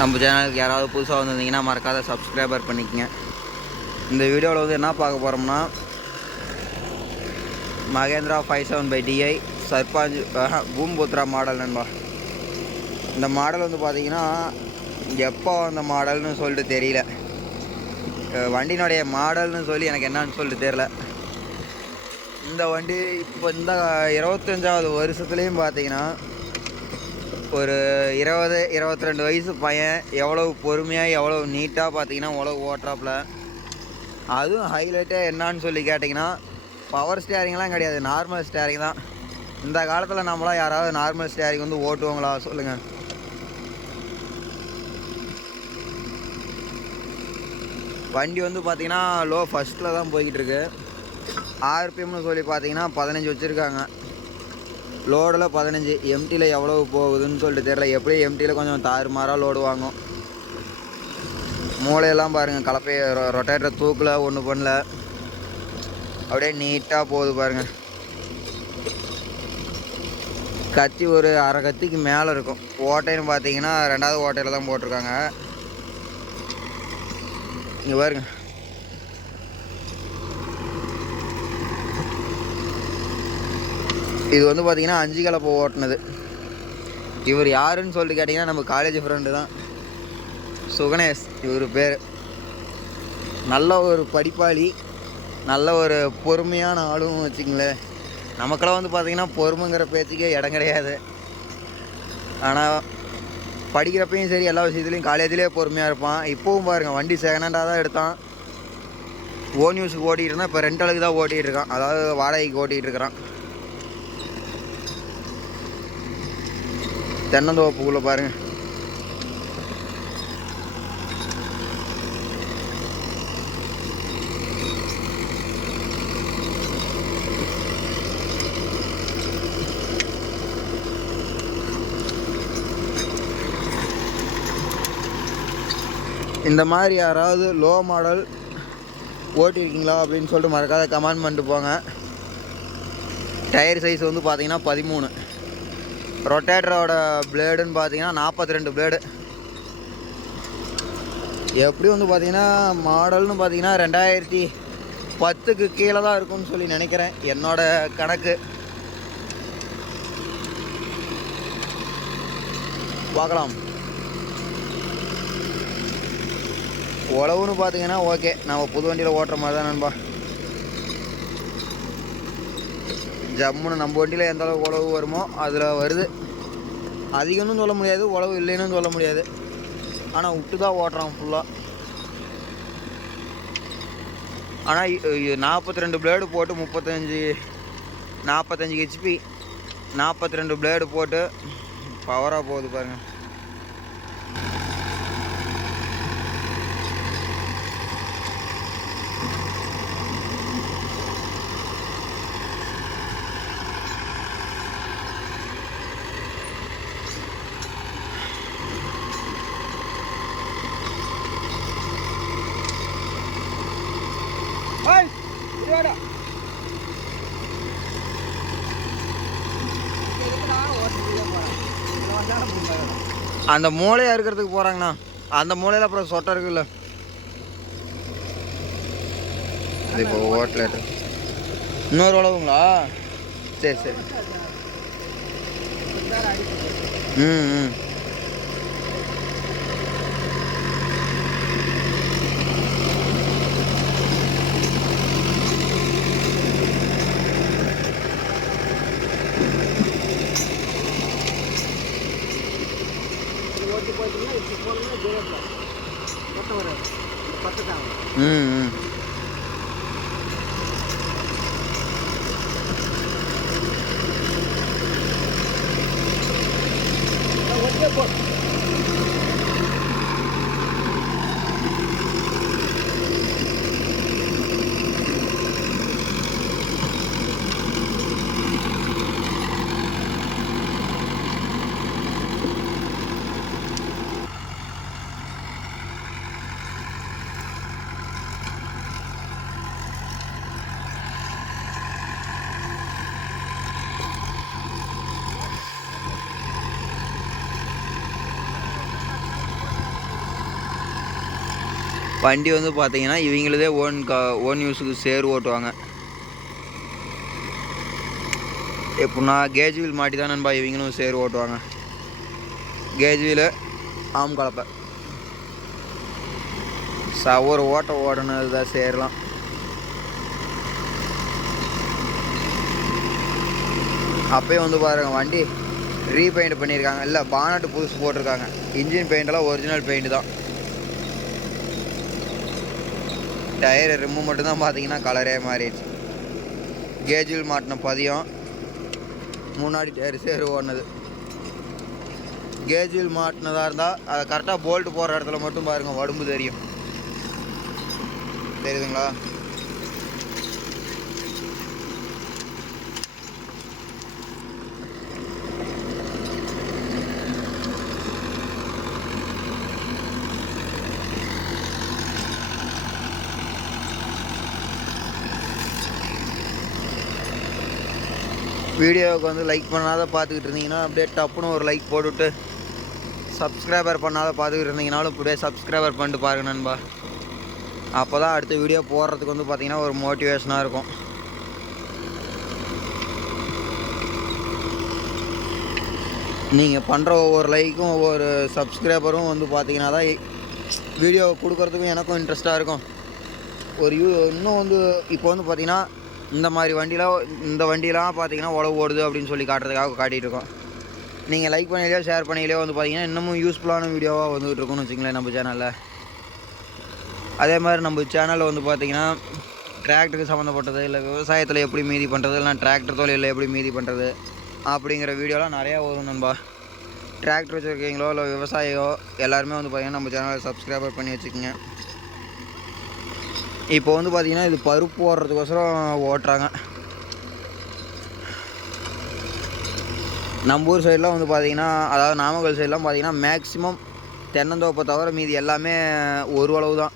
நம்ம சேனலுக்கு யாராவது புதுசாக வந்திருந்தீங்கன்னா மறக்காத சப்ஸ்கிரைபர் பண்ணிக்கங்க. இந்த வீடியோவில் வந்து என்ன பார்க்க போகிறோம்னா Mahindra five seven five DI Sarpanch Bhoomiputra model நண்பா. இந்த மாடல் வந்து பார்த்தீங்கன்னா எப்போ அந்த மாடல்னு சொல்லிட்டு தெரியல. வண்டினுடைய மாடல்னு சொல்லி எனக்கு என்னன்னு சொல்லிட்டு தெரில இந்த வண்டி இப்போ இந்த இருபத்தஞ்சாவது வருஷத்துலேயும் பார்த்தீங்கன்னா ஒரு இருபது இருபத்தி ரெண்டு வயசு பையன் எவ்வளவு பொறுமையாக எவ்வளோ நீட்டாக பார்த்தீங்கன்னா உழவு ஓட்டுறாப்புல அதுவும் ஹைலைட்டே என்னான்னு சொல்லி கேட்டிங்கன்னா பவர் ஸ்டேரிங்லாம் கிடையாது நார்மல் ஸ்டேரிங் தான். இந்த காலத்தில் நம்மளாம் யாராவது நார்மல் ஸ்டேரிங் வந்து ஓட்டுவாங்களா சொல்லுங்கள் வண்டி வந்து பார்த்தீங்கன்னா லோ ஃபஸ்ட்டில் தான் போய்கிட்டு இருக்கு. ஆர்பிஎம்னு சொல்லி பார்த்தீங்கன்னா பதினஞ்சு வச்சுருக்காங்க. லோடில் பதினஞ்சு எம்டியில் எவ்வளோ போகுதுன்னு சொல்லிட்டு தெரில எப்படி எம்டியில் கொஞ்சம் தாறுமாறாக லோடு வாங்கும். மூளையெல்லாம் பாருங்கள் கலப்பையை ரொ ரொட்டேட்டர் தூக்கில் ஒன்று பண்ணல. அப்படியே நீட்டாக போகுது பாருங்கள் கத்தி ஒரு அரை கத்திக்கு மேலே இருக்கும். ஓட்டைன்னு பார்த்தீங்கன்னா ரெண்டாவது ஓட்டையில் தான் போட்டிருக்காங்க. இங்கே பாருங்கள் இது வந்து பார்த்தீங்கன்னா அஞ்சு கலப்பை ஓட்டினது. இவர் யாருன்னு சொல்லிட்டு கேட்டிங்கன்னா நம்ம காலேஜ் ஃப்ரெண்டு தான். சுகணேஷ் இவர் பேர். நல்ல ஒரு படிப்பாளி நல்ல ஒரு பொறுமையான ஆளும் வச்சுங்களேன் நமக்கெல்லாம் வந்து பார்த்திங்கன்னா பொறுமைங்கிற பேச்சுக்கே இடம் கிடையாது. ஆனால் படிக்கிறப்பையும் சரி எல்லா விஷயத்துலையும் காலேஜ்லேயே பொறுமையாக இருப்பான். இப்போவும் பாருங்கள் வண்டி செகண்ட் ஹேண்டாக தான் எடுத்தான். ஓ நியூஸுக்கு ஓட்டிகிட்டு இருந்தான். இப்போ ரெண்டலுக்கு தான் ஓட்டிகிட்டு இருக்கான். அதாவது வாடகைக்கு ஓட்டிகிட்டு இருக்கிறான். தென்னந்தோப்புக்குள்ளே பாருங்கள் இந்த மாதிரி யாராவது லோ மாடல் ஓட்டியிருக்கீங்களா அப்படின்னு சொல்லிட்டு மறக்காத கமெண்ட் பண்ணிட்டு போங்க. டயர் சைஸ் வந்து பார்த்தீங்கன்னா பதிமூணு. ரொட்டேட்டரோட பிளேடுன்னு பார்த்தீங்கன்னா நாற்பத்தி ரெண்டு பிளேடு. எப்படி வந்து பார்த்தீங்கன்னா மாடல்னு பார்த்தீங்கன்னா ரெண்டாயிரத்தி பத்துக்கு கீழே தான் இருக்கும்னு சொல்லி நினைக்கிறேன். என்னோட கணக்கு. பார்க்கலாம். உழவுன்னு பார்த்தீங்கன்னா ஓகே. நம்ம புது வண்டியில் ஓட்டுற மாதிரி தான் நண்பா. ஜம்முன்னு நம்ம வண்டியில் எந்த அளவுக்கு உழவு வருமோ அதில் வருது. அதிகம்னு சொல்ல முடியாது உழவு இல்லைன்னு சொல்ல முடியாது. ஆனால் விட்டு தான் ஓட்டுறான் ஃபுல்லாக ஆனால் நாற்பத்தி ரெண்டு பிளேடு போட்டு முப்பத்தஞ்சு நாற்பத்தஞ்சு ஹெச்பி நாற்பத்தி ரெண்டு பிளேடு போட்டு பவராக போகுது பாருங்கள் அந்த மூளையை இருக்கிறதுக்கு போகிறாங்கண்ணா அந்த மூலையில் அப்புறம் சொட்டை இருக்குல்ல. இது இப்போ ஓட்டலேட்டு இன்னொரு உழவுங்களா? சரி சரி. ம் ம். வண்டி வந்து பார்த்தீங்கன்னா இவங்களதே ஓன் கா ஓன் யூஸுக்கு சேர் ஓட்டுவாங்க. எப்படின்னா கேஜ் வீல் மாட்டி தான் நண்பா இவங்களும் சேர் ஓட்டுவாங்க. கேஜ் வீலு ஆம் கலப்பை. ச ஒரு ஓட்ட ஓடணும் தான் சேரலாம் அப்போயும் வந்து பாருங்க வண்டி ரீபெயிண்ட் பண்ணியிருக்காங்க. இல்லை பானட்டு புதுசு போட்டிருக்காங்க. இன்ஜின் பெயிண்டெல்லாம் ஒரிஜினல் பெயிண்ட் தான். டயர் ரிம்மு மட்டும்தான் பார்த்தீங்கன்னா கலரே மாறிடுச்சு. கேஜில் மாட்டின பதியம். முன்னாடி டயர் சேரு ஓடினது. கேஜில் மாட்டினதாக இருந்தால் அதை கரெக்டாக போல்ட்டு போகிற இடத்துல மட்டும் பாருங்கள் உடம்பு தெரியும். தெரியுதுங்களா? வீடியோவுக்கு வந்து லைக் பண்ணாத பார்த்துக்கிட்டு இருந்தீங்கன்னா அப்படியே டப்புன்னு ஒரு லைக் போட்டுவிட்டு சப்ஸ்கிரைபர் பண்ணாத பார்த்துக்கிட்டு இருந்தீங்கனாலும் அப்படியே சப்ஸ்கிரைபர் பண்ணிட்டு பாருங்க நண்பா. அப்போ தான் அடுத்த வீடியோ போடுறதுக்கு வந்து பார்த்தீங்கன்னா ஒரு மோட்டிவேஷனாக இருக்கும். நீங்கள் பண்ணுற ஒவ்வொரு லைக்கும் ஒவ்வொரு சப்ஸ்கிரைபரும் வந்து பார்த்தீங்கன்னா தான் வீடியோ கொடுக்குறதுக்கும் எனக்கும் இன்ட்ரெஸ்ட்டாக இருக்கும். ஒரு யூ இன்னும் வந்து இப்போ வந்து பார்த்திங்கன்னா இந்த மாதிரி வண்டிலாம் இந்த வண்டிலாம் பார்த்தீங்கன்னா உழவு ஓடுது அப்படின்னு சொல்லி காட்டுறதுக்காக காட்டிகிட்டு இருக்கோம் நீங்கள் லைக் பண்ணிலையோ ஷேர் பண்ணிலையோ வந்து பார்த்தீங்கன்னா இன்னமும் யூஸ்ஃபுல்லான வீடியோவாக வந்துகிட்டு இருக்கும்னு வச்சுங்களேன் நம்ம சேனலில் அதே மாதிரி நம்ம சேனலில் வந்து பார்த்தீங்கன்னா டிராக்டருக்கு சம்மந்தப்பட்டது இல்லை விவசாயத்தில் எப்படி மீதி பண்ணுறது இல்லைன்னா டிராக்டர் தொழிலில் எப்படி மீதி பண்ணுறது அப்படிங்கிற வீடியோலாம் நிறையா வரும் நண்பா. டிராக்டர் வச்சுருக்கீங்களோ இல்லை விவசாயியோ எல்லாருமே வந்து பார்த்தீங்கன்னா நம்ம சேனலை சப்ஸ்கிரைபர் பண்ணி வச்சுக்கோங்க. இப்போ வந்து பார்த்தீங்கன்னா இது பருப்பு ஓடுறதுக்கோசரம் ஓட்டுறாங்க. நம்ம ஊர் சைடெலாம் வந்து பார்த்தீங்கன்னா அதாவது நாமக்கல் சைடெலாம் பார்த்தீங்கன்னா மேக்ஸிமம் தென்னந்தோப்பை தவிர மீதி எல்லாமே ஒரு அளவு தான்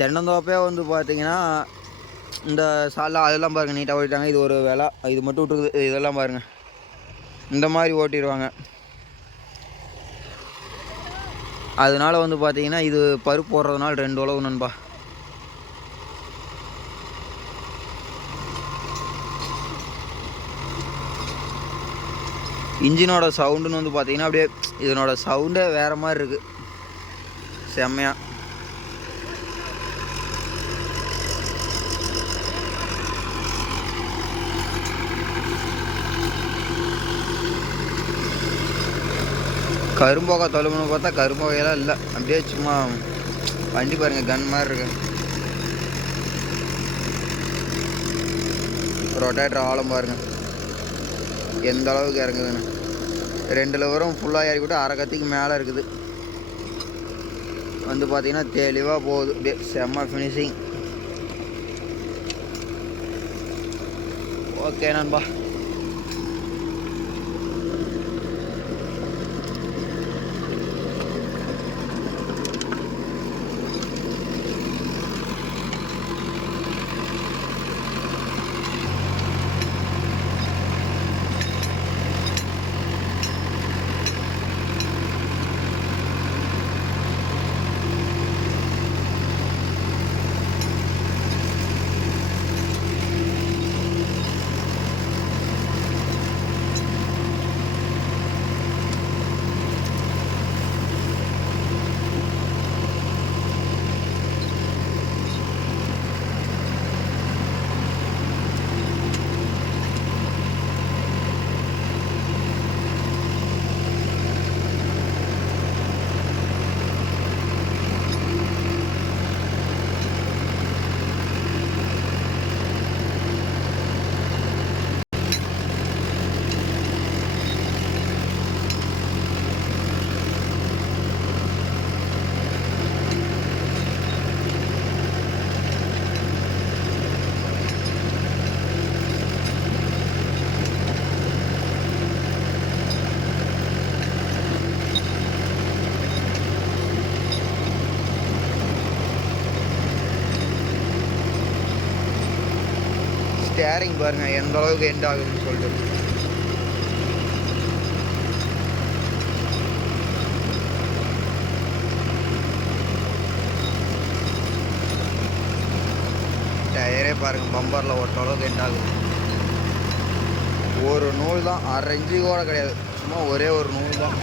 தென்னந்தோப்பே வந்து பார்த்தீங்கன்னா இந்த சாலா அதெல்லாம் பாருங்கள் நீட்டாக ஓட்டிட்டாங்க. இது ஒரு வேலை. இது மட்டும் விட்டுருக்குது. இதெல்லாம் பாருங்கள் இந்த மாதிரி ஓட்டிடுவாங்க. அதனால வந்து பார்த்தீங்கன்னா இது பருப்பு போடுறதுனால ரெண்டு உழவு நண்பா. இன்ஜினோட சவுண்டுன்னு வந்து பார்த்தீங்கன்னா அப்படியே இதனோட சவுண்டே வேறு மாதிரி இருக்குது செம்மையாக கரும்போகை தொழுமுன்னு பார்த்தா கரும்போகையெல்லாம் இல்லை. அப்படியே சும்மா வண்டி பாருங்கள் கன் மாதிரி இருக்கு. ரொட்டேட்டர் ஆழம் பாருங்கள் எந்த அளவுக்கு இறங்குதுன்னு. ரெண்டு லவரும் ஃபுல்லாக இறக்கி விட்டு அரை கத்திக்கு மேலே இருக்குது. வந்து பார்த்தீங்கன்னா தெளிவாக போகுது. அப்படியே செம்ம ஃபினிஷிங் ஓகே நண்பா. ஸ்டேரிங் பாருங்கள் எந்த அளவுக்கு எண்ட் ஆகுதுன்னு சொல்லிட்டு. டயரே பாருங்கள் பம்பரில் ஓட்டுற அளவுக்கு எண்ட் ஆகுது. ஒரு நூல் தான் அரை கூட கிடையாது. சும்மா ஒரே ஒரு நூல் தான்